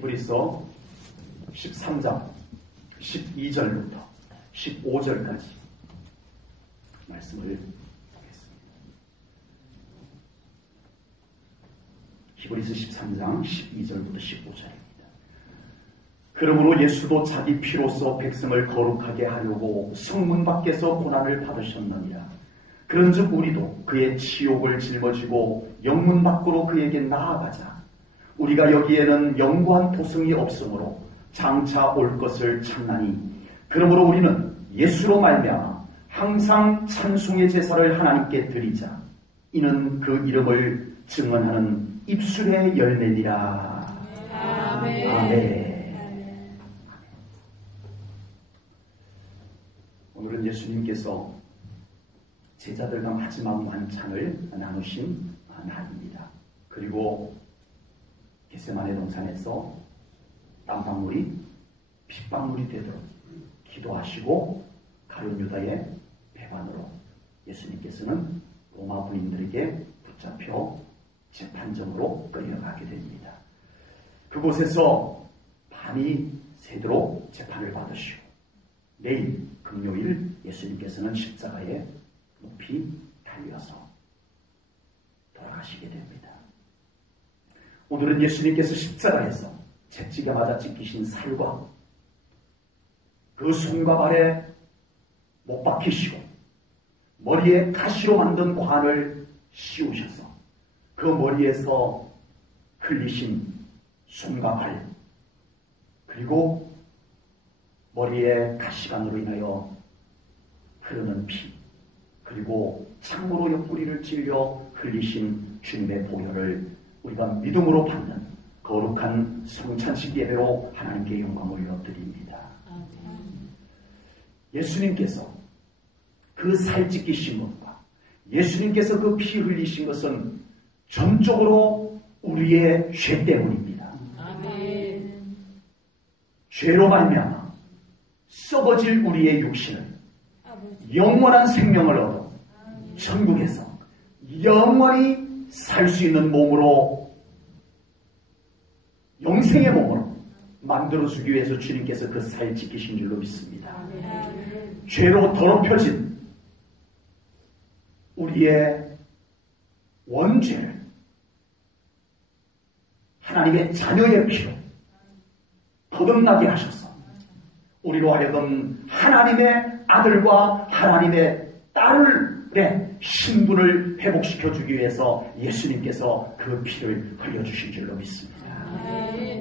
히브리서 13장 12절부터 15절까지 말씀을 보겠습니다. 히브리서 13장 12절부터 15절입니다. 그러므로 예수도 자기 피로써 백성을 거룩하게 하려고 성문 밖에서 고난을 받으셨느니라. 그런즉 우리도 그의 치욕을 짊어지고 영문 밖으로 그에게 나아가자. 우리가 여기에는 영구한 도성이 없으므로 장차 올 것을 찾나니, 그러므로 우리는 예수로 말미암아 항상 찬송의 제사를 하나님께 드리자. 이는 그 이름을 증언하는 입술의 열매니라. 아멘. 아멘. 오늘은 예수님께서 제자들과 마지막 만찬을 나누신 날입니다. 그리고 겟세마네 동산에서 땀방울이 핏방울이 되도록 기도하시고 가룟 유다의 배관으로 예수님께서는 로마 군인들에게 붙잡혀 재판정으로 끌려가게 됩니다. 그곳에서 밤이 새도록 재판을 받으시고 내일 금요일 예수님께서는 십자가에 높이 달려서 돌아가시게 됩니다. 오늘은 예수님께서 십자가에서 채찍에 맞아 찢기신 살과 그 손과 발에 못 박히시고 머리에 가시로 만든 관을 씌우셔서 그 머리에서 흘리신 손과 발, 그리고 머리에 가시관으로 인하여 흐르는 피, 그리고 창으로 옆구리를 찔려 흘리신 주님의 보혈을 우리가 믿음으로 받는 거룩한 성찬식 예배로 하나님께 영광을 올려드립니다. 예수님께서 그 살 찢기신 것과 예수님께서 그 피 흘리신 것은 전적으로 우리의 죄 때문입니다. 죄로 말미암아 썩어질 우리의 육신을 영원한 생명을 얻어 천국에서 영원히 살 수 있는 몸으로, 영생의 몸으로 만들어주기 위해서 주님께서 그 살 지키신 줄로 믿습니다. 죄로 더럽혀진 우리의 원죄를 하나님의 자녀의 피로 거듭나게 하셔서 우리로 하여금 하나님의 아들과 하나님의 딸의 신분을 회복시켜주기 위해서 예수님께서 그 피를 흘려주신 줄로 믿습니다.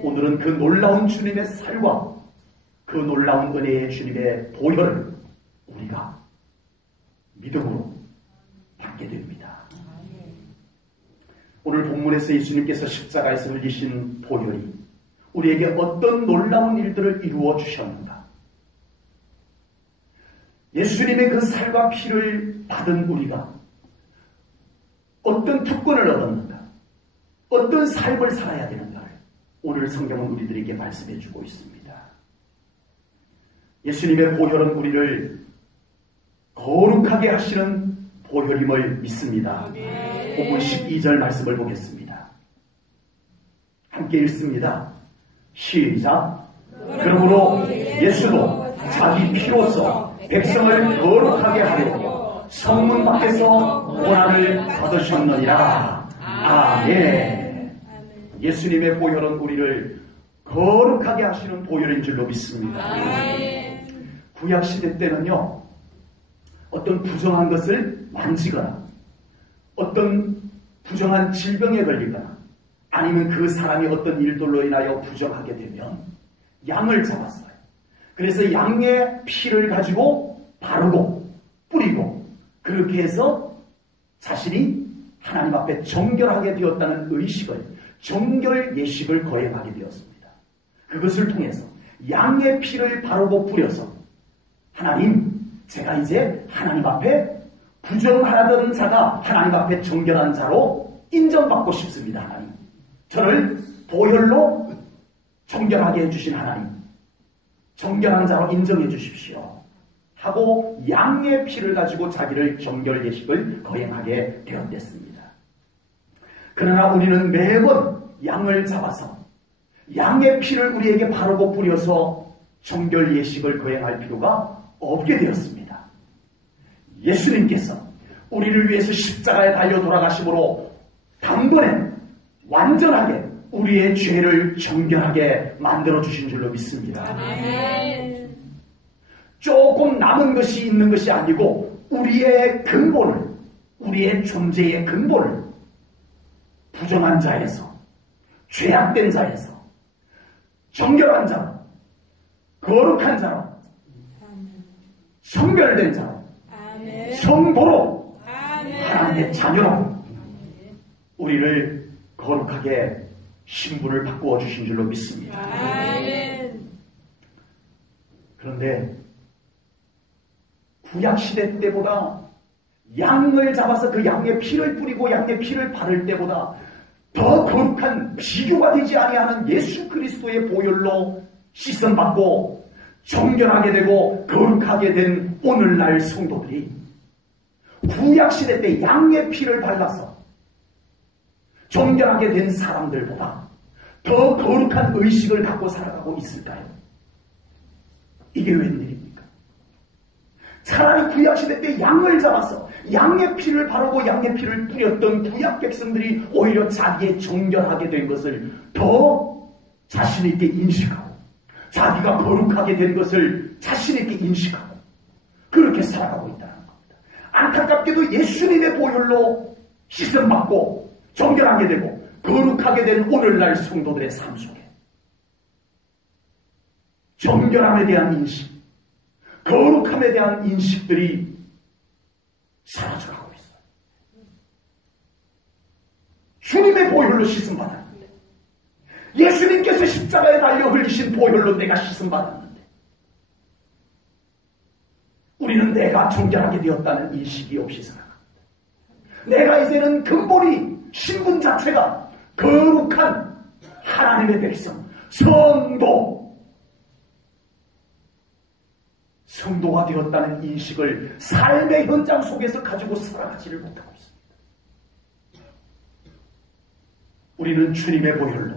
오늘은 그 놀라운 주님의 살과 그 놀라운 은혜의 주님의 보혈을 우리가 믿음으로 받게 됩니다. 오늘 본문에서 예수님께서 십자가에서 흘리신 보혈이 우리에게 어떤 놀라운 일들을 이루어 주셨는가? 예수님의 그 살과 피를 받은 우리가 어떤 특권을 얻었는가? 어떤 삶을 살아야 되는가를 오늘 성경은 우리들에게 말씀해 주고 있습니다. 예수님의 보혈은 우리를 거룩하게 하시는 보혈임을 믿습니다. 본문 12절 말씀을 보겠습니다. 함께 읽습니다. 시작. 그러므로 예수도 자기 피로써 백성을 거룩하게 하려고 성문 밖에서 고난을 받으셨느니라. 아멘. 예수님의 보혈은 우리를 거룩하게 하시는 보혈인 줄로 믿습니다. 구약시대 때는요, 어떤 부정한 것을 만지거나 어떤 부정한 질병에 걸리거나 아니면 그 사람이 어떤 일들로 인하여 부정하게 되면 양을 잡았어요. 그래서 양의 피를 가지고 바르고 뿌리고 그렇게 해서 자신이 하나님 앞에 정결하게 되었다는 의식을, 정결 예식을 거행하게 되었습니다. 그것을 통해서 양의 피를 바르고 뿌려서 하나님, 제가 이제 하나님 앞에 부정하던 자가 하나님 앞에 정결한 자로 인정받고 싶습니다. 하나님, 저를 보혈로 정결하게 해주신 하나님, 정결한 자로 인정해 주십시오 하고 양의 피를 가지고 자기를 정결 예식을 거행하게 되었습니다. 그러나 우리는 매번 양을 잡아서 양의 피를 우리에게 바르고 뿌려서 정결 예식을 거행할 필요가 없게 되었습니다. 예수님께서 우리를 위해서 십자가에 달려 돌아가심으로 단번에 완전하게 우리의 죄를 정결하게 만들어주신 줄로 믿습니다. 아멘. 조금 남은 것이 있는 것이 아니고 우리의 근본을, 우리의 존재의 근본을 부정한 자에서, 죄악된 자에서, 정결한 자로, 거룩한 자로, 성별된 자로, 성도로, 하나님의 자녀로 우리를 거룩하게 신분을 바꾸어 주신 줄로 믿습니다. 그런데 구약시대 때보다 양을 잡아서 그 양의 피를 뿌리고 양의 피를 바를 때보다 더 거룩한, 비교가 되지 아니하는 예수 그리스도의 보혈로 씻음받고 정결하게 되고 거룩하게 된 오늘날 성도들이 구약시대 때 양의 피를 발라서 정결하게 된 사람들보다 더 거룩한 의식을 갖고 살아가고 있을까요? 이게 웬일입니까? 차라리 구약시대 때 양을 잡아서 양의 피를 바르고 양의 피를 뿌렸던 구약 백성들이 오히려 자기의 정결하게 된 것을 더 자신있게 인식하고 자기가 거룩하게 된 것을 자신있게 인식하고 그렇게 살아가고 있다는 겁니다. 안타깝게도 예수님의 보혈로 씻음받고 정결하게 되고 거룩하게 된 오늘날 성도들의 삶 속에 정결함에 대한 인식, 거룩함에 대한 인식들이 사라져가고 있어요. 주님의 보혈로 씻음받았는데, 예수님께서 십자가에 달려 흘리신 보혈로 내가 씻음받았는데, 우리는 내가 정결하게 되었다는 인식이 없이 살아갑니다. 내가 이제는 근본이, 신분 자체가 거룩한 하나님의 백성, 성도가 되었다는 인식을 삶의 현장 속에서 가지고 살아가지를 못하고 있습니다. 우리는 주님의 보혈로,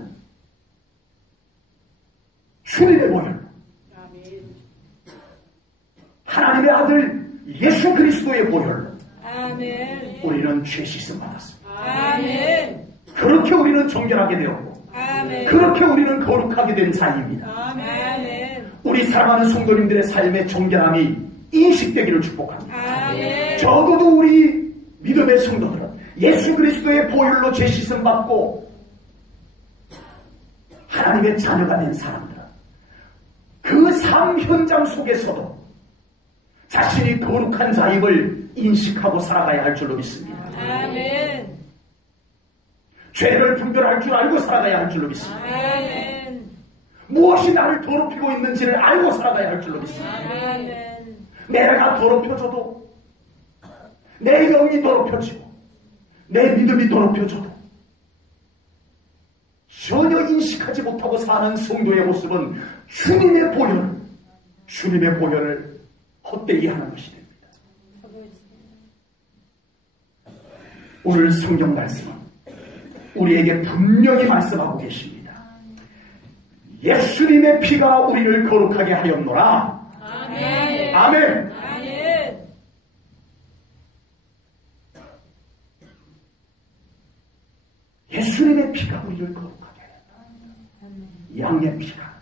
하나님의 아들 예수 그리스도의 보혈로 우리는 죄 씻음 받았습니다. 그렇게 우리는 정결하게 되었고 그렇게 우리는 거룩하게 된 자입니다. 우리 사랑하는 성도님들의 삶의 정결함이 인식되기를 축복합니다. 적어도 우리 믿음의 성도들은 예수 그리스도의 보혈로 죄 씻음 받고 하나님의 자녀가 된 사람들은 그 삶 현장 속에서도 자신이 거룩한 자임을 인식하고 살아가야 할 줄로 믿습니다. 죄를 분별할 줄 알고 살아가야 할 줄로 믿습니다. 무엇이 나를 더럽히고 있는지를 알고 살아가야 할 줄로 믿습니다. 내가 더럽혀져도, 내 영이 더럽혀지고 내 믿음이 더럽혀져도 전혀 인식하지 못하고 사는 성도의 모습은 주님의 보혈을 헛되이 하는 것이 됩니다. 오늘 성경 말씀은 우리에게 분명히 말씀하고 계십니다. 예수님의 피가 우리를 거룩하게 하였노라. 아멘. 아멘. 아멘. 예수님의 피가 우리를 거룩하게 하였다. 양의 피가.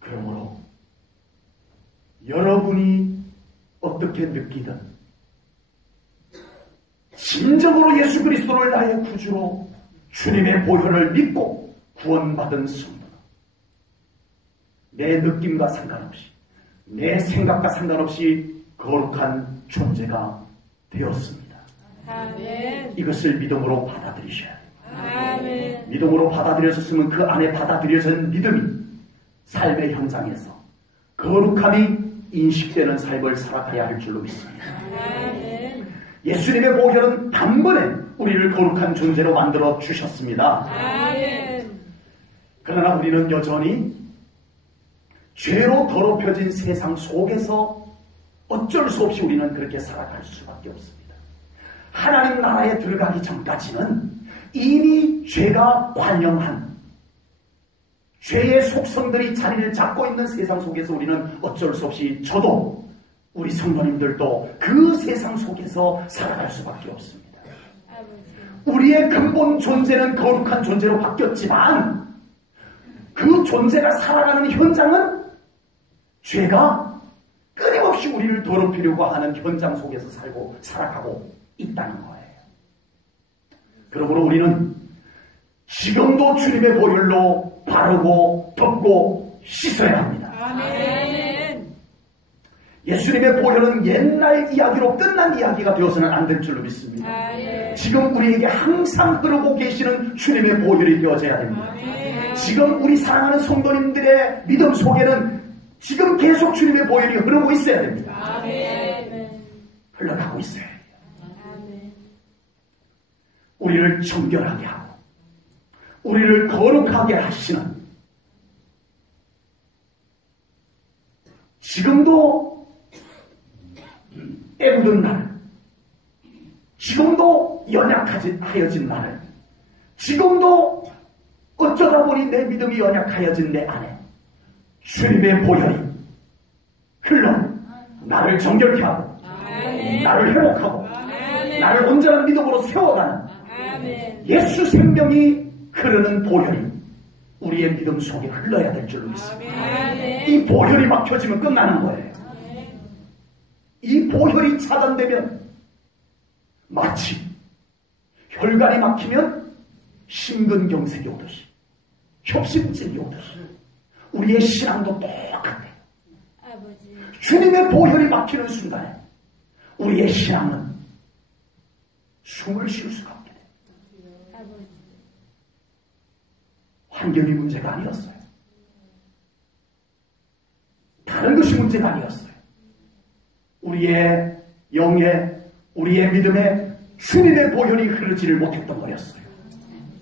그러므로 여러분이 어떻게 느끼든 진정으로 예수 그리스도를 나의 구주로 주님의 보혈을 믿고 구원받은 성도는 내 느낌과 상관없이, 내 생각과 상관없이 거룩한 존재가 되었습니다. 아멘. 이것을 믿음으로 받아들이셔야 돼요. 아멘. 믿음으로 받아들여졌으면 그 안에 받아들여진 믿음이 삶의 현장에서 거룩함이 인식되는 삶을 살아가야 할 줄로 믿습니다. 아멘. 예수님의 보혈은 단번에 우리를 거룩한 존재로 만들어 주셨습니다. 아멘. 그러나 우리는 여전히 죄로 더럽혀진 세상 속에서 어쩔 수 없이 우리는 그렇게 살아갈 수밖에 없습니다. 하나님 나라에 들어가기 전까지는 이미 죄가 관영한 죄의 속성들이 자리를 잡고 있는 세상 속에서 우리는 어쩔 수 없이 저도 우리 성도님들도 그 세상 속에서 살아갈 수밖에 없습니다. 우리의 근본 존재는 거룩한 존재로 바뀌었지만 그 존재가 살아가는 현장은 죄가 끊임없이 우리를 더럽히려고 하는 현장 속에서 살아가고 있다는 거예요. 그러므로 우리는 지금도 주님의 보혈로 바르고 덮고 씻어야 합니다. 아멘. 예수님의 보혈은 옛날 이야기로 끝난 이야기가 되어서는 안 될 줄로 믿습니다. 아멘. 지금 우리에게 항상 흐르고 계시는 주님의 보혈이 되어져야 됩니다. 아멘. 지금 우리 사랑하는 성도님들의 믿음 속에는 지금 계속 주님의 보혈이 흐르고 있어야 됩니다. 아멘. 흘러가고 있어야 돼요. 아멘. 우리를 정결하게 하고 우리를 거룩하게 하시는, 지금도 애묻은 나를, 지금도 연약하여진 나를, 지금도 어쩌다 보니 내 믿음이 연약하여진 내 안에 주님의 보혈이 흘러 나를 정결케 하고 나를 회복하고 나를 온전한 믿음으로 세워가는 예수 생명이 흐르는 보혈이 우리의 믿음 속에 흘러야 될 줄로 믿습니다. 이 보혈이 막혀지면 끝나는 거예요. 이 보혈이 차단되면 마치 혈관이 막히면 심근경색이 오듯이, 협심증이 오듯이 우리의 신앙도 똑같아요. 주님의 보혈이 막히는 순간에 우리의 신앙은 숨을 쉴 수가 없게 돼요. 환경이 문제가 아니었어요. 다른 것이 문제가 아니었어요. 우리의 영에, 우리의 믿음에 주님의 보혈이 흐르지를 못했던 거였어요.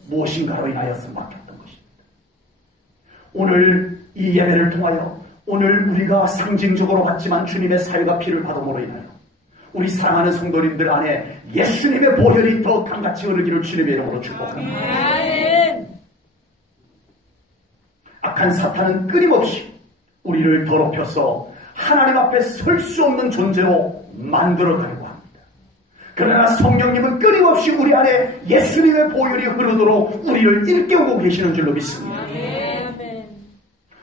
무엇인가로 인하여서 막혔던 것입니다. 오늘 이 예배를 통하여, 오늘 우리가 상징적으로 받지만 주님의 살과 피를 받음으로 인하여 우리 사랑하는 성도님들 안에 예수님의 보혈이 더 강같이 흐르기를 주님의 이름으로 축복합니다. 악한 사탄은 끊임없이 우리를 더럽혀서 하나님 앞에 설 수 없는 존재로 만들어가려고 합니다. 그러나 성령님은 끊임없이 우리 안에 예수님의 보혈이 흐르도록 우리를 일깨우고 계시는 줄로 믿습니다.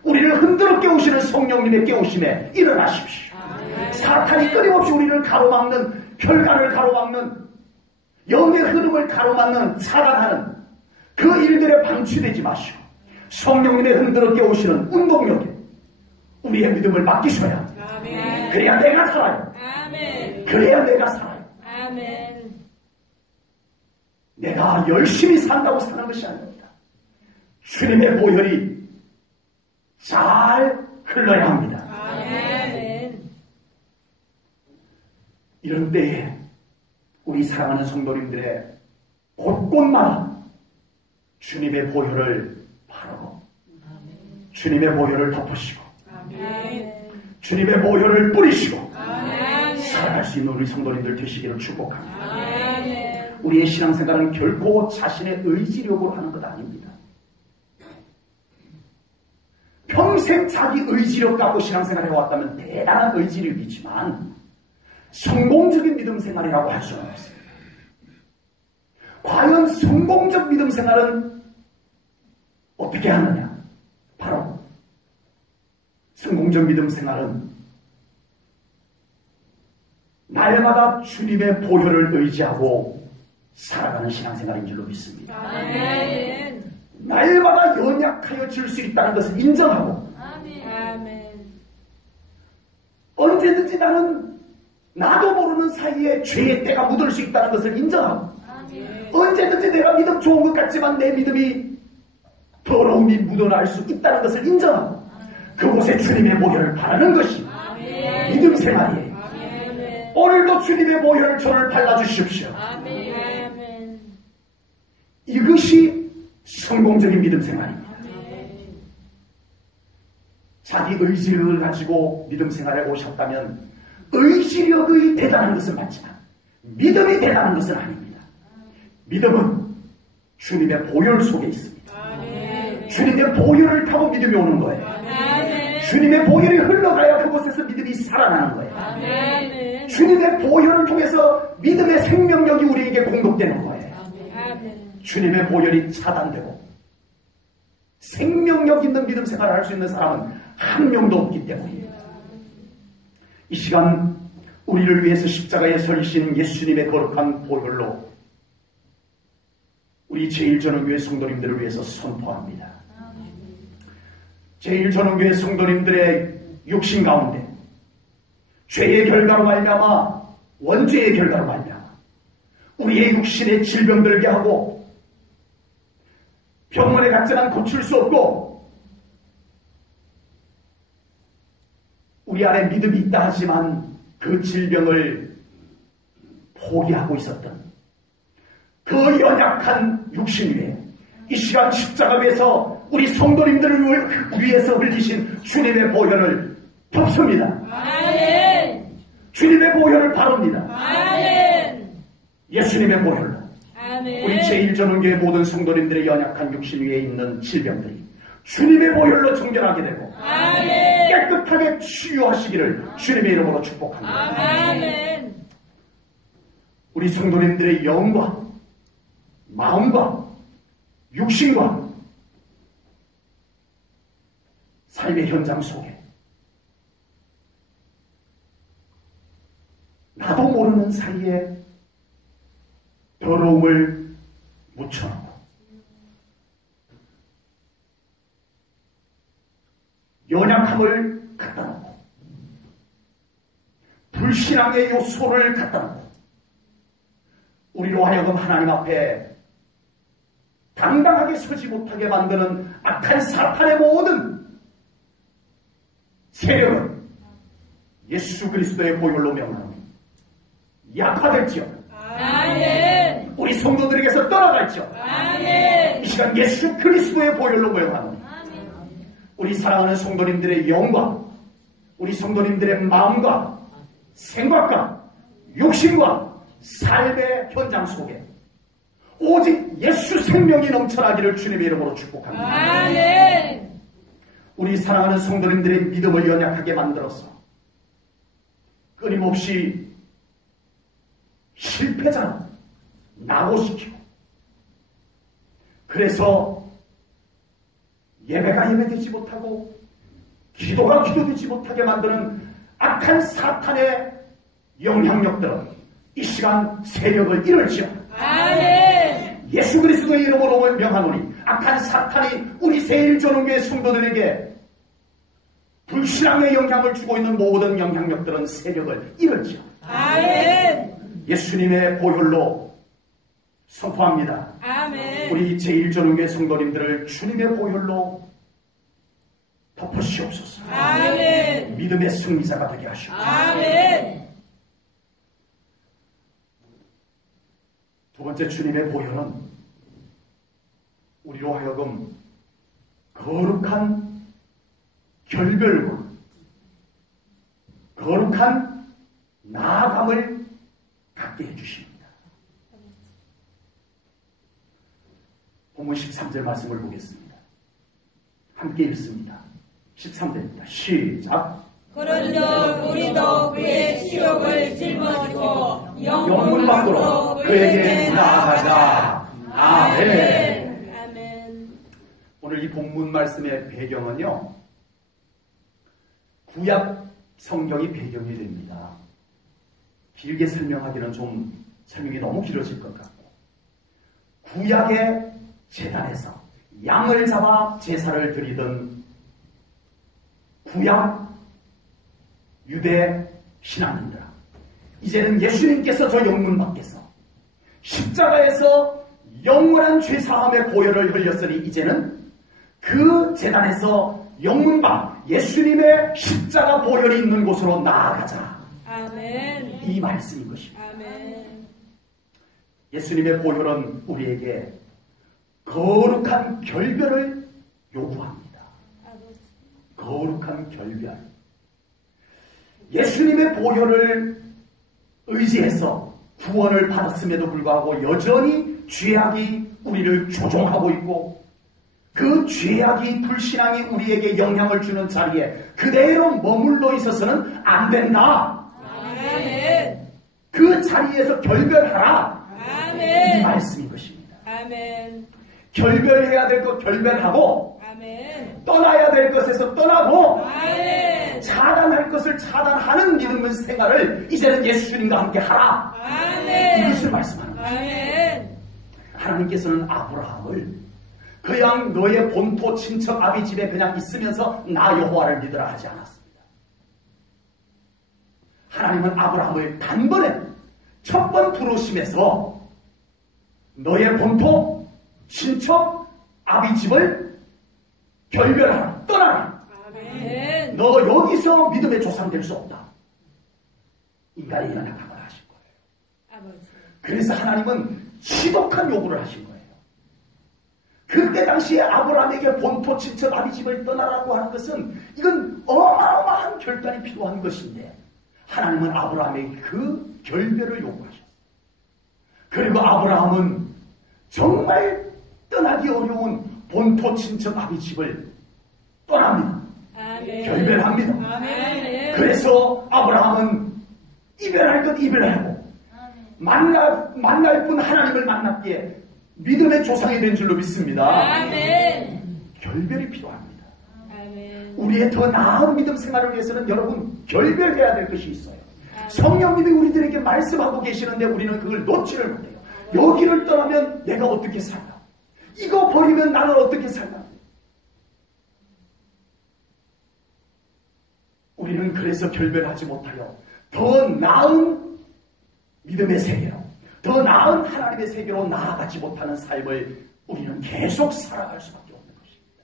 우리를 흔들어 깨우시는 성령님의 깨우심에 일어나십시오. 사탄이 끊임없이 우리를 가로막는, 혈관을 가로막는, 영의 흐름을 가로막는, 차단하는 그 일들에 방치되지 마시고 성령님의 흔들어 깨우시는 운동력에 우리의 믿음을 맡기셔야 합니다. 그래야 내가 살아요. 그래야 내가 살아요. 내가 열심히 산다고 사는 것이 아닙니다. 주님의 보혈이 잘 흘러야 합니다. 이런 때에 우리 사랑하는 성도님들의 곳곳마다 주님의 보혈을 바르고 주님의 보혈을 덮으시고 주님의 보혈을 뿌리시고 살아갈 수 있는 우리 성도님들 되시기를 축복합니다. 우리의 신앙생활은 결코 자신의 의지력으로 하는 것 아닙니다. 평생 자기 의지력 갖고 신앙생활 해왔다면 대단한 의지력이지만 성공적인 믿음 생활이라고 할 수는 없습니다. 과연 성공적 믿음 생활은 어떻게 하느냐? 바로 성공적 믿음 생활은 날마다 주님의 보혈을 의지하고 살아가는 신앙생활인 줄로 믿습니다. 날마다 연약하여질 수 있다는 것을 인정하고 언제든지 나도 모르는 사이에 죄의 때가 묻을 수 있다는 것을 인정하고 언제든지 내가 믿음 좋은 것 같지만 내 믿음이 더러움이 묻어날 수 있다는 것을 인정하고 그곳에 주님의 보혈을 바라는 것이 믿음 생활이에요. 오늘도 주님의 보혈을 저를 발라주십시오. 이것이 성공적인 믿음 생활입니다. 자기 의지력을 가지고 믿음 생활에 오셨다면 의지력이 대단한 것은 맞지만 믿음이 대단한 것은 아닙니다. 믿음은 주님의 보혈 속에 있습니다. 아멘. 주님의 보혈을 타고 믿음이 오는 거예요. 아멘. 주님의 보혈이 흘러가야 그곳에서 믿음이 살아나는 거예요. 아멘. 주님의 보혈을 통해서 믿음의 생명력이 우리에게 공급되는 거예요. 아멘. 주님의 보혈이 차단되고 생명력 있는 믿음 생활을 할 수 있는 사람은 한 명도 없기 때문입니다. 이 시간 우리를 위해서 십자가에 설리신 예수님의 거룩한 보혈로 우리 제1전원교회 성도님들을 위해서 선포합니다. 제1전원교회 성도님들의 육신 가운데 죄의 결과로 말미암아 원죄의 결과로 말미암아 우리의 육신에 질병 들게 하고 병원에 갔지만 고칠 수 없고 우리 안에 믿음이 있다 하지만 그 질병을 포기하고 있었던 그 연약한 육신 위에 이 시간 십자가 위에서 우리 성도님들을 위해서 흘리신 주님의 보혈을 덮습니다. 아멘. 주님의 보혈을 바릅니다. 아멘. 예수님의 보혈로 아멘. 우리 제1전원교회 모든 성도님들의 연약한 육신 위에 있는 질병들이 주님의 보혈로 정결하게 되고 아멘. 깨끗하게 치유하시기를 주님의 이름으로 축복합니다. 아멘. 우리 성도님들의 영과 마음과 육신과 삶의 현장 속에 나도 모르는 사이에 더러움을 묻혀놓고 연약함을 갖다 놓고 불신앙의 요소를 갖다 놓고 우리로 하여금 하나님 앞에 당당하게 서지 못하게 만드는 악한 사탄의 모든 세력은 예수 그리스도의 보혈로 명하노니 약화될지어다. 아멘. 우리 성도들에게서 떠나갈지어다. 아멘. 이 시간 예수 그리스도의 보혈로 명하노니 우리 사랑하는 성도님들의 영과 우리 성도님들의 마음과 생각과 육신과 삶의 현장 속에 오직 예수 생명이 넘쳐나기를 주님의 이름으로 축복합니다. 아멘. 우리 사랑하는 성도님들의 믿음을 연약하게 만들어서 끊임없이 실패자로 낙오시키고 그래서 예배가 예배되지 못하고 기도가 기도되지 못하게 만드는 악한 사탄의 영향력들은 이 시간 세력을 잃을지어다. 아멘. 예수 그리스도의 이름으로 명하노니 악한 사탄이 우리 제1전원교회 성도들에게 불신앙의 영향을 주고 있는 모든 영향력들은 세력을 잃을지어다. 아멘. 예수님의 보혈로 선포합니다. 아멘. 우리 제1전원교회 성도님들을 주님의 보혈로 덮으시옵소서. 아멘. 믿음의 승리자가 되게 하시옵소서. 아멘. 두 번째 주님의 보혈은 우리로 하여금 거룩한 결별과 거룩한 나아감을 갖게 해주십니다. 본문 13절 말씀을 보겠습니다. 함께 읽습니다. 13절입니다. 시작. 그런즉 우리도 그의 시욕을 짊어지고 영문 밖으로 그에게 나아가자. 아멘. 아멘. 오늘 이 본문 말씀의 배경은요, 구약 성경이 배경이 됩니다. 길게 설명하기는 좀 설명이 너무 길어질 것 같고, 구약의 제단에서 양을 잡아 제사를 드리던 구약 유대 신앙인들, 이제는 예수님께서 저 영문 밖에서 십자가에서 영원한 죄사함의 보혈을 흘렸으니 이제는 그 제단에서 영문 밖 예수님의 십자가 보혈이 있는 곳으로 나아가자. 아멘. 이 말씀인 것입니다. 아멘. 예수님의 보혈은 우리에게 거룩한 결별을 요구합니다. 거룩한 결별. 예수님의 보혈을 의지해서 구원을 받았음에도 불구하고 여전히 죄악이 우리를 조종하고 있고 그 죄악이 불신앙이 우리에게 영향을 주는 자리에 그대로 머물러 있어서는 안 된다. 아멘. 그 자리에서 결별하라. 아멘. 이 말씀인 것입니다. 아멘. 결별해야 될 것 결별하고 아멘. 떠나야 될 것에서 떠나고 아멘. 차단할 것을 차단하는 믿음의 생활을 이제는 예수님과 함께 하라. 아멘. 이것을 말씀하는 것입니다. 아멘. 하나님께서는 아브라함을 그냥 너의 본토 친척 아비 집에 그냥 있으면서 나 여호와를 믿으라 하지 않았습니다. 하나님은 아브라함을 단번에 첫 번 부르심에서 너의 본토 친척 아비 집을 결별하라, 떠나라. 아멘. 너 여기서 믿음의 조상 될 수 없다. 인간이 이런 약함을 하신 거예요. 아버지. 그래서 하나님은 지독한 요구를 하신 거예요. 그때 당시에 아브라함에게 본토 친척 아비 집을 떠나라고 하는 것은 이건 어마어마한 결단이 필요한 것인데 하나님은 아브라함에게 그 결별을 요구하셨어요. 그리고 아브라함은 정말 떠나기 어려운 본토 친척 아비 집을 떠납니다. 아멘. 결별합니다. 아멘. 그래서 아브라함은 이별할 것 이별하고 만날 분 하나님을 만났기에 믿음의 조상이 된 줄로 믿습니다. 아멘. 결별이 필요합니다. 아멘. 우리의 더 나은 믿음 생활을 위해서는 여러분 결별해야 될 것이 있어요. 성령님이 우리들에게 말씀하고 계시는데 우리는 그걸 놓지를 못해요. 여기를 떠나면 내가 어떻게 살까? 이거 버리면 나는 어떻게 살까? 우리는 그래서 결별하지 못하여 더 나은 믿음의 세계로 더 나은 하나님의 세계로 나아가지 못하는 삶을 우리는 계속 살아갈 수밖에 없는 것입니다.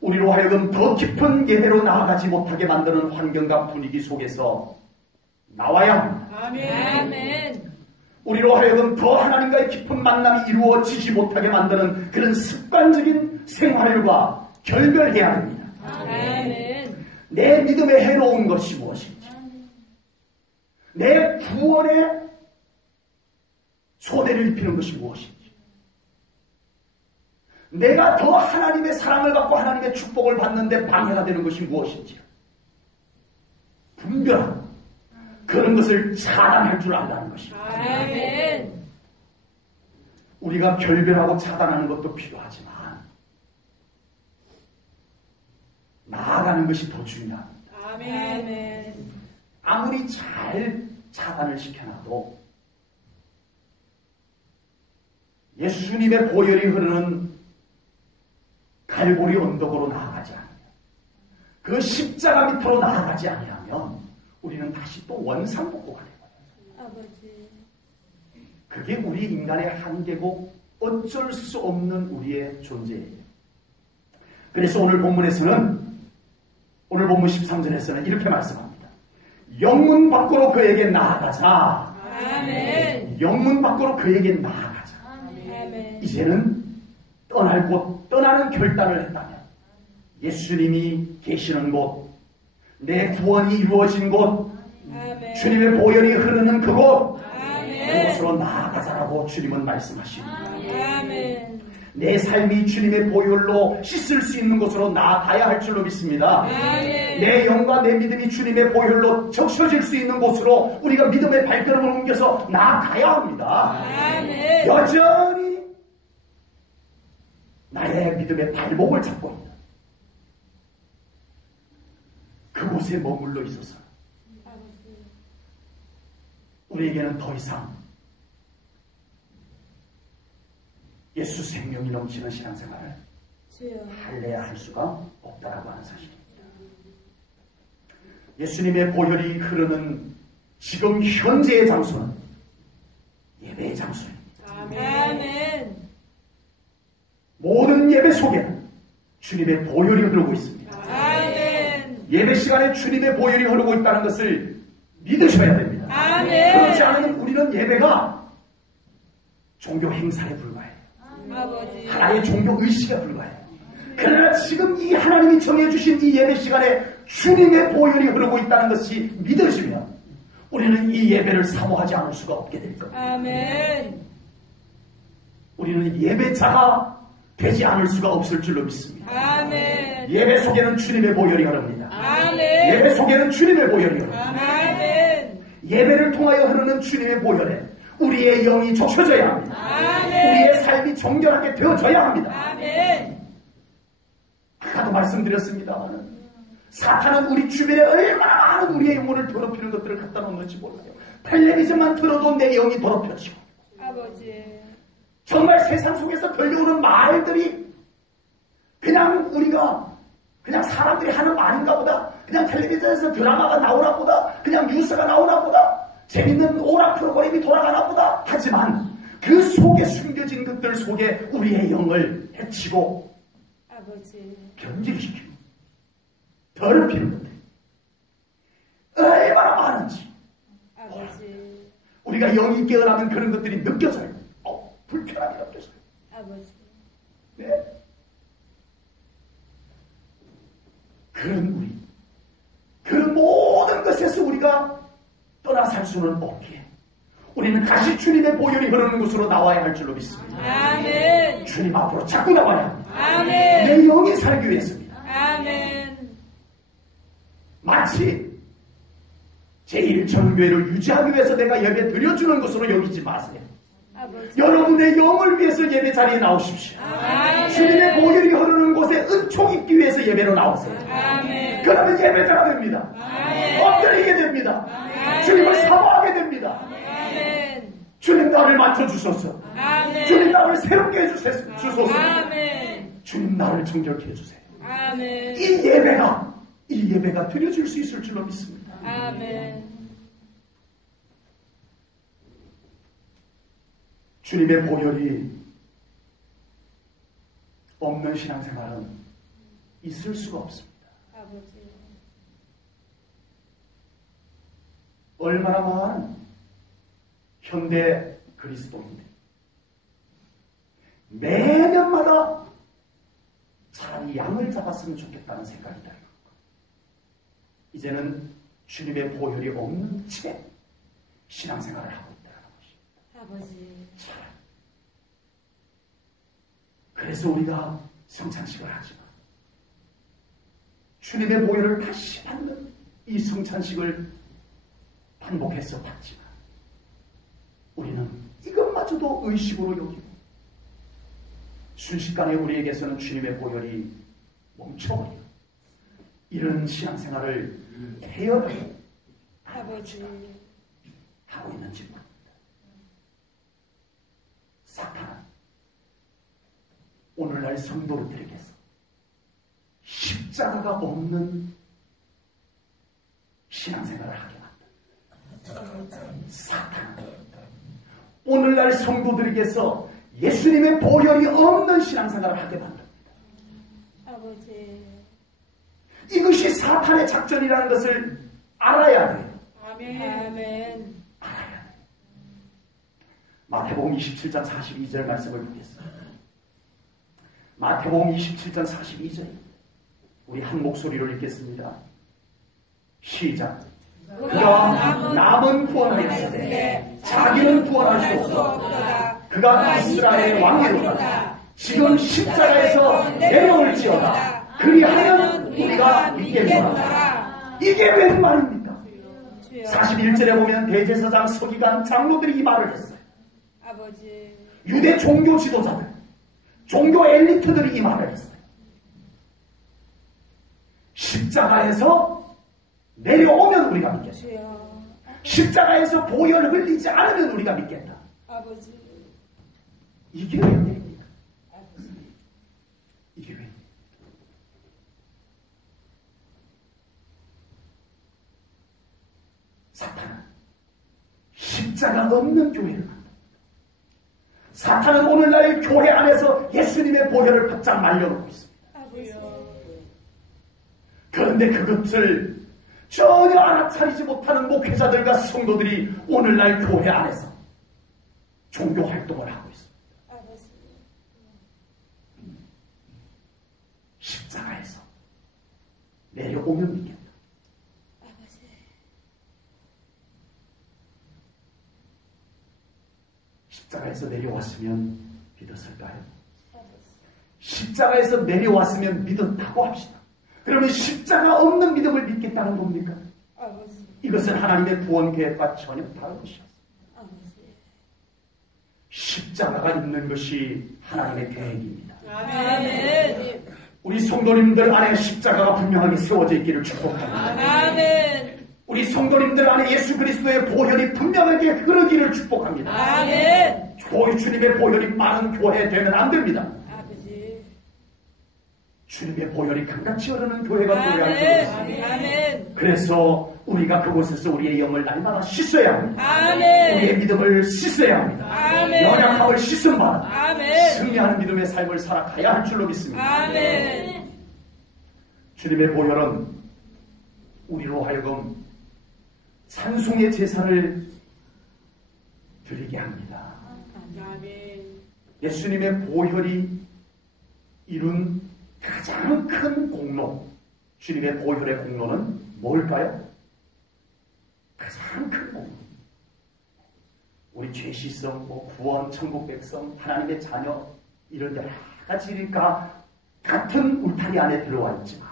우리로 하여금 더 깊은 예배로 나아가지 못하게 만드는 환경과 분위기 속에서 나와야 합니다. 아멘. 우리로 하여금 더 하나님과의 깊은 만남이 이루어지지 못하게 만드는 그런 습관적인 생활과 결별해야 합니다. 아멘. 내 믿음에 해로운 것이 무엇인지 내 구원에 손해를 입히는 것이 무엇인지 내가 더 하나님의 사랑을 받고 하나님의 축복을 받는데 방해가 되는 것이 무엇인지 분별하고 그런 것을 차단할 줄 안다는 것입니다. 아멘. 우리가 결별하고 차단하는 것도 필요하지만 나아가는 것이 더 중요합니다. 아멘. 아무리 잘 차단을 시켜놔도 예수님의 보혈이 흐르는 갈보리 언덕으로 나아가지 않으면 그 십자가 밑으로 나아가지 아니하면 우리는 다시 또 원상복구가 되거든요. 아버지. 그게 우리 인간의 한계고 어쩔 수 없는 우리의 존재예요. 그래서 오늘 본문에서는 오늘 본문 13절에서는 이렇게 말씀합니다. 영문 밖으로 그에게 나아가자. 아멘. 영문 밖으로 그에게 나아가자. 아멘. 이제는 떠날 곳, 떠나는 결단을 했다면 예수님이 계시는 곳, 내 구원이 이루어진 곳, 아멘. 주님의 보혈이 흐르는 그곳, 아멘. 그곳으로 나아가자라고 주님은 말씀하십니다. 아멘. 내 삶이 주님의 보혈로 씻을 수 있는 곳으로 나아가야 할 줄로 믿습니다. 아멘. 내 영과 내 믿음이 주님의 보혈로 적셔질 수 있는 곳으로 우리가 믿음의 발걸음을 옮겨서 나아가야 합니다. 아멘. 여전히 나의 믿음의 발목을 잡고 있는 그곳에 머물러 있어서 우리에게는 더 이상 예수 생명이 넘치는 신앙생활을 할래야 할 수가 없다라고 하는 사실입니다. 예수님의 보혈이 흐르는 지금 현재의 장소는 예배의 장소입니다. 아멘. 모든 예배 속에는 주님의 보혈이 흐르고 있습니다. 아멘. 예배 시간에 주님의 보혈이 흐르고 있다는 것을 믿으셔야 됩니다. 아멘. 그렇지 않으면 우리는 예배가 종교 행사에 불과해요. 아버지. 하나의 종교 의식에 불과해요. 그러나 지금 이 하나님이 정해주신 이 예배 시간에 주님의 보혈이 흐르고 있다는 것이 믿어지면 우리는 이 예배를 사모하지 않을 수가 없게 될 겁니다. 아멘. 우리는 예배자가 되지 않을 수가 없을 줄로 믿습니다. 아멘. 예배 속에는 주님의 보혈이 흐릅니다. 아멘. 예배 속에는 주님의 보혈이 흐릅니다. 아멘. 예배를 통하여 흐르는 주님의 보혈에 우리의 영이 적셔져야 합니다. 아멘. 우리의 삶이 정결하게 되어져야 합니다. 아멘. 아까도 말씀드렸습니다만 사탄은 우리 주변에 얼마나 많은 우리의 영혼을 더럽히는 것들을 갖다 놓는지 몰라요. 텔레비전만 틀어도 내 영이 더럽혀지고 아버지. 정말 세상 속에서 들려오는 말들이 그냥 사람들이 하는 말인가 보다, 그냥 텔레비전에서 드라마가 나오나 보다, 그냥 뉴스가 나오나 보다, 재밌는 오락 프로그램이 돌아가나 보다 하지만 그 속에 숨겨진 것들 속에 우리의 영을 해치고 아버지. 변질시키고 더럽히는 것들 얼마나 많은지 아버지. 우리가 영이 깨어나면 그런 것들이 느껴져요. 불편함이 느껴져요. 아버지. 네? 그런 그 모든 것에서 우리가 떠나 살 수는 없기에 우리는 다시 주님의 보혈이 흐르는 곳으로 나와야 할 줄로 믿습니다. 아멘. 주님 앞으로 자꾸 나와야 합니다. 아멘. 내 영이 살기 위해서입니다. 아멘. 마치 제1전교회를 유지하기 위해서 내가 예배 드려주는 것으로 여기지 마세요. 아버지. 여러분의 영을 위해서 예배 자리에 나오십시오. 아멘. 주님의 보혈이 흐르는 곳에 은총 입기 위해서 예배로 나오세요. 아멘. 그러면 예배자가 됩니다. 아멘. 엎드리게 됩니다. 아멘. 주님을 사모하게 됩니다. 아멘. 주님 나를 만져주소서. 아멘. 주님 나를 새롭게 해주소서. 아멘. 주님 나를 정결케 해주세요. 아멘. 이 예배가 드려질 수 있을 줄로 믿습니다. 아멘. 주님의 보혈이 없는 신앙생활은 있을 수가 없습니다. 아버지. 얼마나 많은 현대 그리스도인들 매년마다 차라리 양을 잡았으면 좋겠다는 생각이 들어요. 이제는 주님의 보혈이 없는 채 신앙생활을 하고 있다는 것입니다. 아버지. 그래서 우리가 성찬식을 하지만 주님의 보혈을 다시 받는 이 성찬식을 반복해서 받지만 우리는 이것마저도 의식으로 여기고 순식간에 우리에게서는 주님의 보혈이 멈춰버리고 이런 신앙생활을 태연하게 아버지. 하고 있는지 모릅니다. 사탄은 오늘날 성도들에게서 십자가가 없는 신앙생활을 하게 만듭니다. 사탄은 오늘날 성도들에게서 예수님의 보혈이 없는 신앙생활을 하게 만듭니다. 아버지. 이것이 사탄의 작전이라는 것을 알아야 돼요. 아멘. 아멘. 알아야 돼요. 마태복음 27장 42절 말씀을 보겠습니다. 마태복음 27장 42절 우리 한 목소리로 읽겠습니다. 시작. 그가 남은 구원하였으되 자기는 구원할 수 없도다. 그가 이스라엘의 왕이로다. 지금 십자가에서 내려올지어다. 그리하면 우리가 믿겠노라. 이게 웬 말입니까? 41절에 보면 대제사장 서기관 장로들이 이 말을 했어요. 아버지. 유대 종교 지도자들 종교 엘리트들이 이 말을 했어요. 십자가에서 내려오면 우리가 믿겠다. 십자가에서 보혈을 흘리지 않으면 우리가 믿겠다. 아버지. 이게 웬일입니까? 이게 웬일입니까? 사탄은 십자가 없는 교회를 만듭니다. 사탄은 오늘날 교회 안에서 예수님의 보혈을 바짝 말려놓고 있습니다. 아버지. 그런데 그것을 전혀 알아차리지 못하는 목회자들과 성도들이 오늘날 교회 안에서 종교 활동을 하고 있습니다. 아버지. 십자가에서 내려오면 믿겠다. 아버지. 십자가에서 내려왔으면 믿었을까요? 십자가에서 내려왔으면 믿었다고 합시다. 그러면 십자가 없는 믿음을 믿겠다는 겁니까? 아버지. 이것은 하나님의 구원 계획과 전혀 다른 것이었습니다. 아버지. 십자가가 있는 것이 하나님의 계획입니다. 아멘. 우리 성도님들 안에 십자가가 분명하게 세워져 있기를 축복합니다. 아멘. 우리 성도님들 안에 예수 그리스도의 보혈이 분명하게 흐르기를 축복합니다. 아멘. 주님의 보혈이 많은 교회 되면 안 됩니다. 아버지. 주님의 보혈이 강같이 흐르는 교회가 되어야 합니다. 아멘. 그래서 우리가 그곳에서 우리의 영을 날마다 씻어야 합니다. 아멘. 우리의 믿음을 씻어야 합니다. 아멘. 연약함을 씻은 바 아멘. 승리하는 믿음의 삶을 살아가야 할 줄로 믿습니다. 아멘. 주님의 보혈은 우리로 하여금 찬송의 제사를 드리게 합니다. 아멘. 예수님의 보혈이 이룬 가장 큰 공로, 주님의 보혈의 공로는 뭘까요? 가장 큰 공로. 우리 죄 씻음, 구원, 천국 백성, 하나님의 자녀 이런 여러 가지가 같은 울타리 안에 들어와 있지만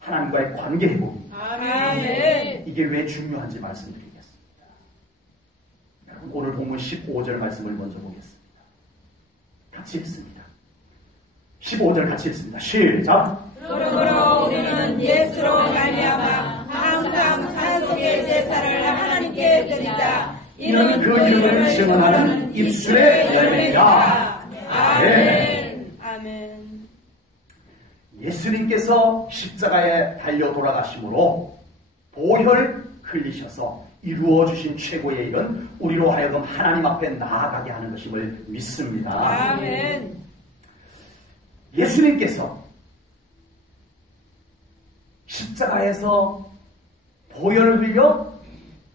하나님과의 관계 회복, 아멘. 이게 왜 중요한지 말씀드리겠습니다. 오늘 본문 15절 말씀을 먼저 보겠습니다. 같이 읽습니다. 15절 같이 읽습니다. 시작. 그러므로 우리는 예수로 말미암아 항상 찬송의 제사를 하나님께 드리자. 이는 그 이름을 증언하는 입술의 열매이라. 아멘. 아멘. 예수님께서 십자가에 달려 돌아가심으로 보혈 흘리셔서 이루어주신 최고의 일은 우리로 하여금 하나님 앞에 나아가게 하는 것임을 믿습니다. 아멘. 예수님께서 십자가에서 보혈을 흘려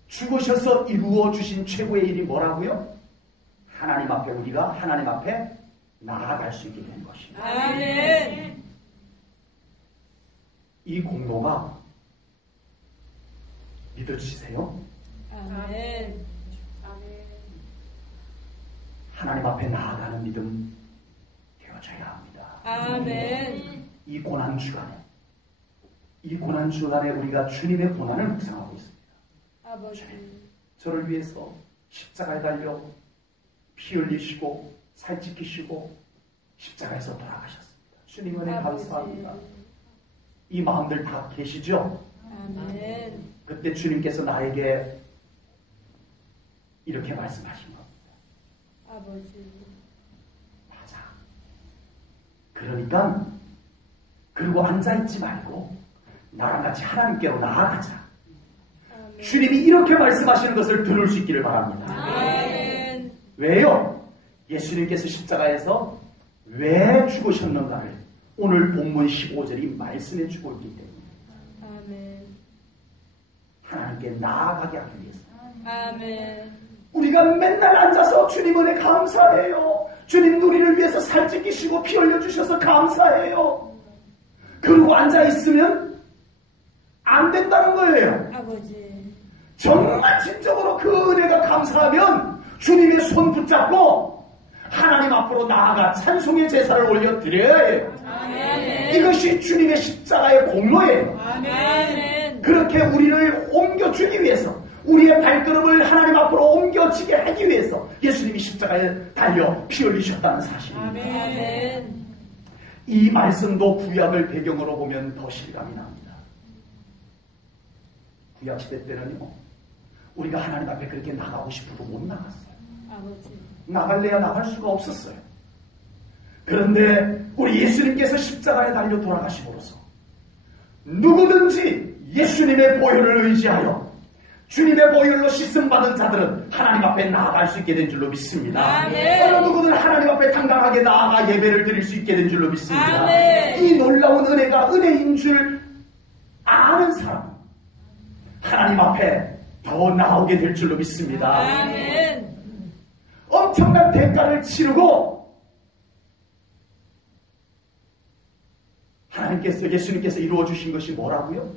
죽으셔서 이루어주신 최고의 일이 뭐라고요? 하나님 앞에 우리가 하나님 앞에 나아갈 수 있게 된 것입니다. 아멘. 이 공로가 믿어지세요? 아멘. 하나님 앞에 나아가는 믿음 되어져야 합니다. 아멘. 이 고난 주간에 우리가 주님의 고난을 묵상하고 있습니다. 아버지. 저를 위해서 십자가에 달려 피 흘리시고 살 찢기시고 십자가에서 돌아가셨습니다. 주님 은혜 감사합니다. 이 마음들 다 계시죠? 아멘. 그때 주님께서 나에게 이렇게 말씀하신 겁니다. 아버지. 맞아. 그러니까 그리고 앉아있지 말고 나랑 같이 하나님께로 나아가자. 아멘. 주님이 이렇게 말씀하시는 것을 들을 수 있기를 바랍니다. 아멘. 왜요? 예수님께서 십자가에서 왜 죽으셨는가를 오늘 본문 15절이 말씀해 주고 있기 때문에 아멘. 하나님께 나아가게 하기 위해서 아멘. 우리가 맨날 앉아서 주님 은혜 감사해요. 주님 우리를 위해서 살찌기시고 피 흘려주셔서 감사해요. 그러고 앉아있으면 안 된다는 거예요. 아버지. 정말 진정으로 그 은혜가 감사하면 주님의 손 붙잡고 하나님 앞으로 나아가 찬송의 제사를 올려드려야 해요. 아멘. 이것이 주님의 십자가의 공로예요. 아멘. 그렇게 우리를 옮겨주기 위해서 우리의 발걸음을 하나님 앞으로 옮겨지게 하기 위해서 예수님이 십자가에 달려 피 흘리셨다는 사실입니다. 아멘. 이 말씀도 구약을 배경으로 보면 더 실감이 납니다. 구약 시대 때는요, 우리가 하나님 앞에 그렇게 나가고 싶어도 못 나갔어요. 아버지. 나갈래야 나갈 수가 없었어요. 그런데 우리 예수님께서 십자가에 달려 돌아가심으로써 누구든지 예수님의 보혈을 의지하여 주님의 보혈로 씻음받은 자들은 하나님 앞에 나아갈 수 있게 된 줄로 믿습니다. 아멘. 어느 누구든 하나님 앞에 당당하게 나아가 예배를 드릴 수 있게 된 줄로 믿습니다. 아멘. 이 놀라운 은혜가 은혜인 줄 아는 사람 하나님 앞에 더 나오게 될 줄로 믿습니다. 아멘. 엄청난 대가를 치르고 하나님께서 예수님께서 이루어 주신 것이 뭐라고요?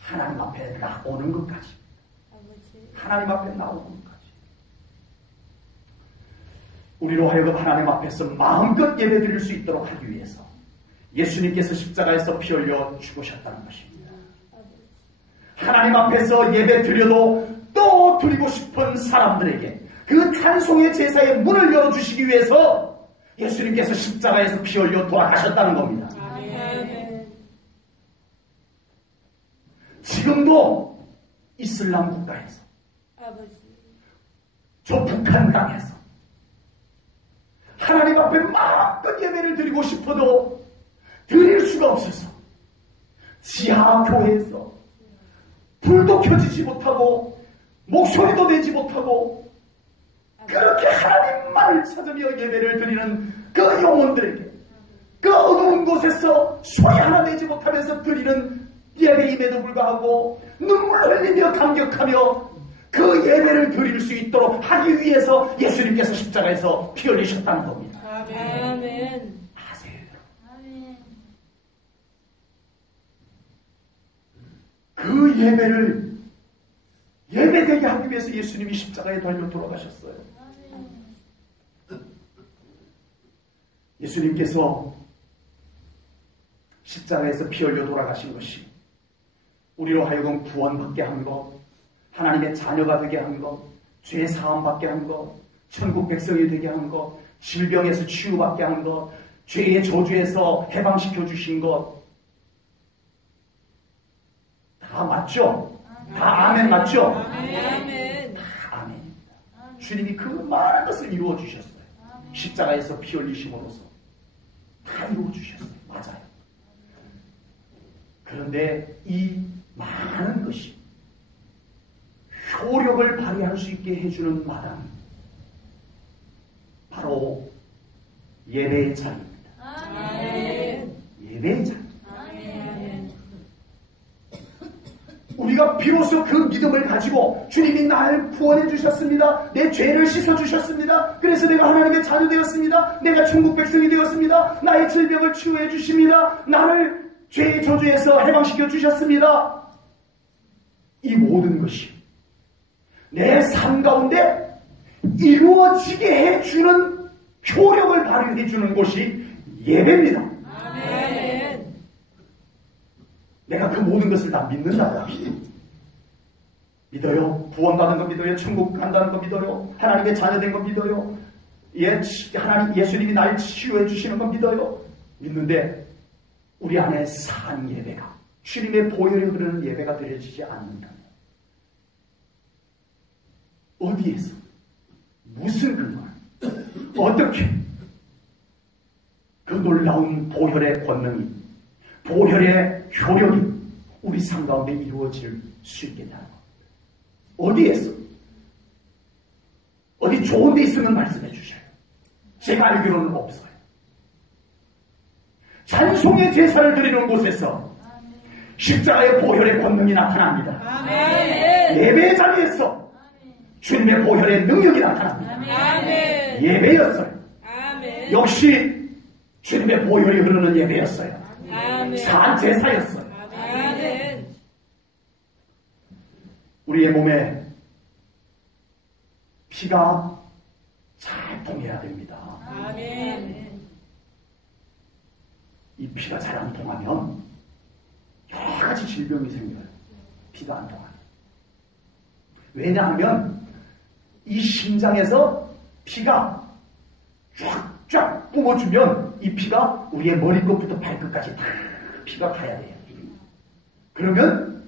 하나님 앞에 나오는 것까지. 아버지. 하나님 앞에 나오는 것까지. 우리로 하여금 하나님 앞에서 마음껏 예배드릴 수 있도록 하기 위해서 예수님께서 십자가에서 피 흘려 죽으셨다는 것입니다. 하나님 앞에서 예배 드려도 또 드리고 싶은 사람들에게 그 찬송의 제사의 문을 열어주시기 위해서 예수님께서 십자가에서 피 흘려 돌아가셨다는 겁니다. 지금도 이슬람 국가에서, 저 북한 땅에서 하나님 앞에 마음껏 예배를 드리고 싶어도 드릴 수가 없어서 지하교회에서 불도 켜지지 못하고 목소리도 내지 못하고 그렇게 하나님만을 찾으며 예배를 드리는 그 영혼들에게 그 어두운 곳에서 소리 하나 내지 못하면서 드리는 예배임에도 불구하고 눈물 흘리며 감격하며 그 예배를 드릴 수 있도록 하기 위해서 예수님께서 십자가에서 피 흘리셨다는 겁니다. 아멘. 아세요? 아멘. 그 예배를 예배되게 하기 위해서 예수님이 십자가에 달려 돌아가셨어요. 예수님께서 십자가에서 피 흘려 돌아가신 것이 우리로 하여금 구원받게 한 것, 하나님의 자녀가 되게 한 것, 죄 사함 받게 한 것, 천국 백성이 되게 한 것, 질병에서 치유받게 한 것, 죄의 저주에서 해방시켜 주신 것, 다 맞죠? 다 아멘 맞죠? 아멘. 다 아멘입니다. 주님이 그 많은 것을 이루어 주셨어요. 십자가에서 피 흘리심으로써 다 이루어 주셨어요. 맞아요. 그런데 이 많은 것이 효력을 발휘할 수 있게 해주는 마당, 바로 예배의 자리입니다. 아멘. 예배의 자리. 아멘. 우리가 비로소 그 믿음을 가지고 주님이 날 구원해 주셨습니다. 내 죄를 씻어 주셨습니다. 그래서 내가 하나님의 자녀 되었습니다. 내가 천국 백성이 되었습니다. 나의 질병을 치유해 주십니다. 나를 죄의 저주에서 해방시켜 주셨습니다. 이 모든 것이 내 삶 가운데 이루어지게 해주는 효력을 발휘해 주는 곳이 예배입니다. 아멘. 내가 그 모든 것을 다 믿는다고 합시다. 믿어요. 구원받은 거 믿어요. 천국 간다는 거 믿어요. 하나님의 자녀된 거 믿어요. 하나님 예수님이 날 치유해 주시는 거 믿어요. 믿는데 우리 안에 산 예배가, 주님의 보혈이 흐르는 예배가 드려지지 않는다면 어디에서, 무슨 근원, 어떻게 그 놀라운 보혈의 권능이, 보혈의 효력이 우리 삶 가운데 이루어질 수 있겠냐는 것. 어디에서? 어디 좋은 데 있으면 말씀해 주셔요. 제가 알기로는 없어요. 찬송의 제사를 드리는 곳에서 십자가의 보혈의 권능이 나타납니다. 아멘. 예배의 자리에서 주님의 보혈의 능력이 나타납니다. 아멘. 예배였어요. 아멘. 역시 주님의 보혈이 흐르는 예배였어요. 아멘. 산 제사였어요. 아멘. 우리의 몸에 피가 잘 통해야 됩니다. 아멘. 이 피가 잘 안 통하면 여러 가지 질병이 생겨요. 피가 안 통하면. 왜냐하면 이 심장에서 피가 쫙쫙 뿜어주면 이 피가 우리의 머리끝부터 발끝까지 다 피가 가야 돼요. 그러면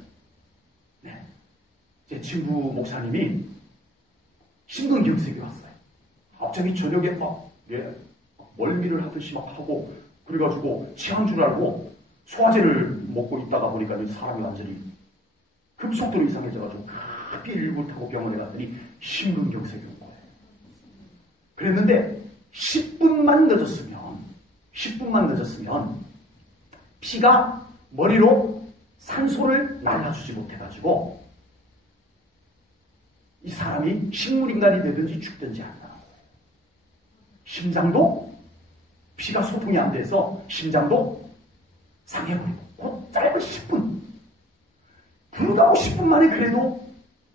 제 친구 목사님이 심근경색이 왔어요. 갑자기 저녁에 멀미를 하듯이 막 하고 그래가지고 취한 줄 알고 소화제를 먹고 있다가 보니까 사람이 완전히 급속도로 이상해져가지고 급히 119를 타고 병원에 갔더니 심근경색이 온 거예요. 그랬는데 10분만 늦었으면 피가 머리로 산소를 날라주지 못해가지고 이 사람이 식물인간이 되든지 죽든지 한다. 심장도 피가 소통이 안 돼서 심장도 상해버리고 곧 짧은 10분 불가고 10분 만에 그래도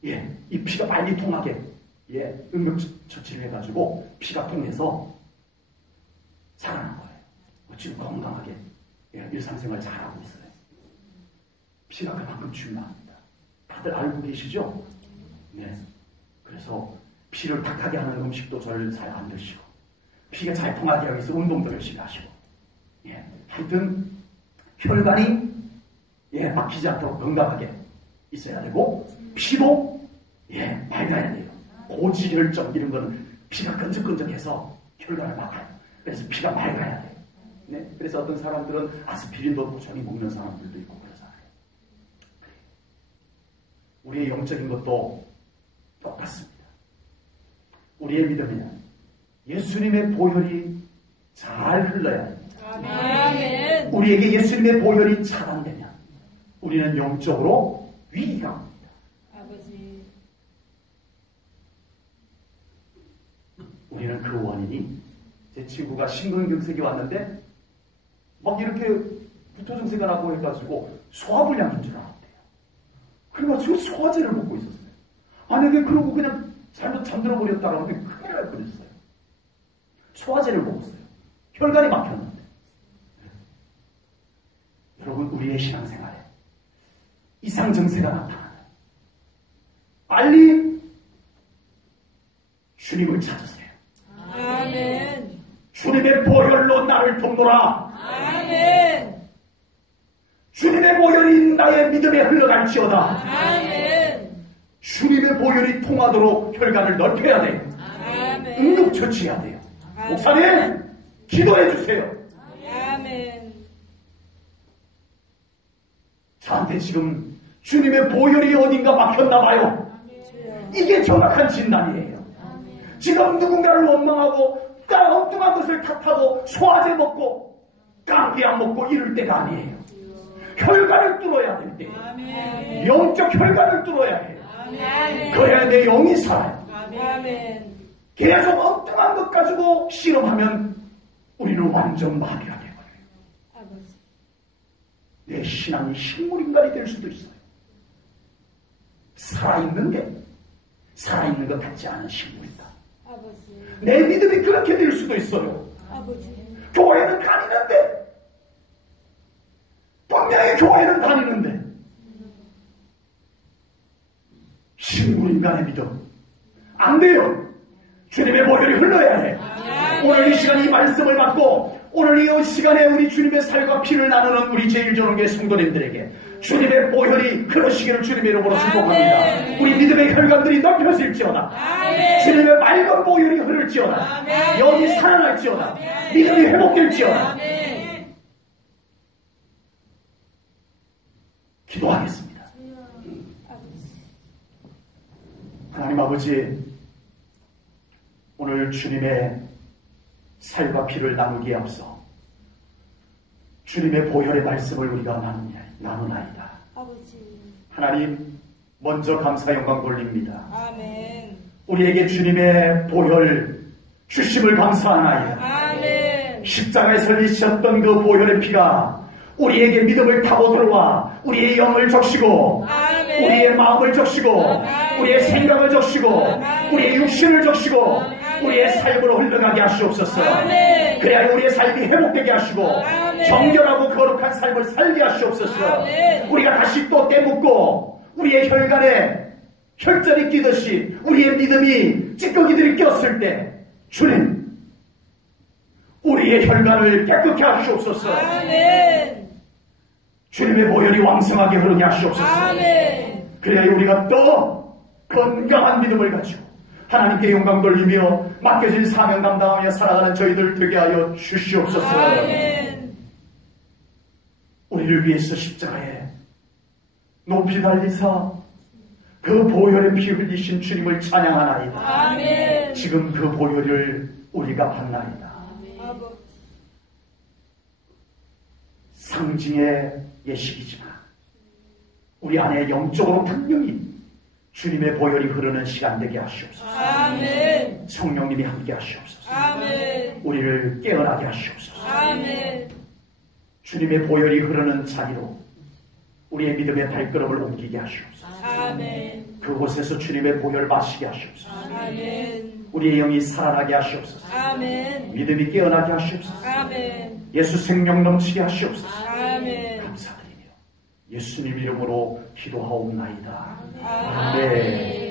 이 피가 빨리 통하게 응급처치를 해가지고 피가 통해서 살아난 거예요. 지금 건강하게 일상생활 잘하고 있어요. 피가 그만큼 중요합니다. 다들 알고 계시죠? 네. 그래서 피를 탁하게 하는 음식도 잘 안 드시고, 피가 잘 통하게 하기 위해서 운동도 열심히 하시고, 하여튼 혈관이 막히지 않도록 건강하게 있어야 되고, 피도 맑아야 돼요. 고지혈증 이런 거는 피가 끈적끈적해서 혈관을 막아요. 그래서 피가 맑아야 돼요. 네? 그래서 어떤 사람들은 아스피린도 꾸준히 먹는 사람들도 있고 그러잖아요. 우리의 영적인 것도 똑같습니다. 우리의 믿음에는 예수님의 보혈이 잘 흘러야 합니다. 아멘. 우리에게 예수님의 보혈이 차단되면 우리는 영적으로 위기가 옵니다. 아버지. 우리는 그 원인이, 제 친구가 심근경색이 왔는데 막 이렇게 구토증세가 나고 해가지고 소화불량인 줄 알았대요. 그래가지고 소화제를 먹고 있었어요. 만약에 그러고 그냥 잘못 잠들어 버렸다라면 큰일 날 뻔했어요. 소화제를 먹었어요. 혈관이 막혔는데. 여러분, 우리의 신앙생활에 이상 증세가 나타나요. 빨리 주님을 찾으세요. 아멘. 주님의 보혈로 나를 돕노라. 아멘. 주님의 보혈이 나의 믿음에 흘러갈지어다. 아멘. 주님의 보혈이 통하도록 혈관을 넓혀야 돼요. 아멘. 응급처치해야 돼요. 목사님, 기도해 주세요. 아멘. 저한테 지금 주님의 보혈이 어딘가 막혔나 봐요. 이게 정확한 진단이에요. 지금 누군가를 원망하고 엉뚱한 것을 탓하고 소화제 먹고 감기약 먹고 이럴 때가 아니에요. 혈관을 뚫어야 될 때예요. 아멘. 영적 혈관을 뚫어야 해요. 아멘. 그래야 내 영이 살아요. 아멘. 계속 엉뚱한 것 가지고 실험하면 우리는 완전 마비가 되어버려요. 아버지. 내 신앙이 식물인간이 될 수도 있어요. 살아있는 것 같지 않은 식물이다. 아버지. 내 믿음이 그렇게 될 수도 있어요. 아버지. 교회는 다니는데, 분명히 교회는 다니는데 식물인간의 믿음 안 돼요. 주님의 보혈이 흘러야 해. 오늘 이 시간 이 말씀을 받고 오늘 이 시간에 우리 주님의 살과 피를 나누는 우리 제일전원교회 성도님들에게 주님의 보혈이 흐르시기를 주님의 이름으로 축복합니다. 우리 믿음의 혈관들이 넓혀질지어다. 주님의 맑은 보혈이 흐를지어다. 영이 살아날지어다. 믿음이 회복될지어다. 기도하겠습니다. 하나님 아버지, 오늘 주님의 살과 피를 나누기에 앞서 주님의 보혈의 말씀을 우리가 나누나이다. 아버지. 하나님, 먼저 감사 영광 돌립니다. 아멘. 우리에게 주님의 보혈 주심을 감사하나이다. 아멘. 십자가에서 흘리셨던 그 보혈의 피가 우리에게 믿음을 타고 들어와 우리의 영을 적시고 아멘. 우리의 마음을 적시고 아멘. 우리의 생각을 적시고 아멘. 우리의 육신을 적시고 아멘. 우리의 삶으로 흘러가게 하시옵소서. 아멘. 그래야 우리의 삶이 회복되게 하시고 아멘. 정결하고 거룩한 삶을 살게 하시옵소서. 아멘. 우리가 다시 또 떼묻고 우리의 혈관에 혈전이 끼듯이 우리의 믿음이 찌꺼기들이 꼈을 때 주님, 우리의 혈관을 깨끗게 하시옵소서. 아멘. 주님의 보혈이 왕성하게 흐르게 하시옵소서. 아멘. 그래야 우리가 또 건강한 믿음을 가지고 하나님께 영광 돌리며 맡겨진 사명 감당하며 살아가는 저희들 되게 하여 주시옵소서. 아멘. 우리를 위해서 십자가에 높이 달리사 그 보혈의 피 흘리신 주님을 찬양하나이다. 아멘. 지금 그 보혈을 우리가 받나이다. 아버지. 상징의 예식이지만 우리 안에 영적으로 분명히 주님의 보혈이 흐르는 시간 되게 하시옵소서. 아멘. 성령님이 함께 하시옵소서. 아멘. 우리를 깨어나게 하시옵소서. 아멘. 주님의 보혈이 흐르는 자리로 우리의 믿음의 발걸음을 옮기게 하시옵소서. 아멘. 그곳에서 주님의 보혈 마시게 하시옵소서. 아멘. 우리의 영이 살아나게 하시옵소서. 아멘. 믿음이 깨어나게 하시옵소서. 아멘. 예수 생명 넘치게 하시옵소서. 아멘. 감사드리며 예수님 이름으로 기도하옵나이다. 아멘.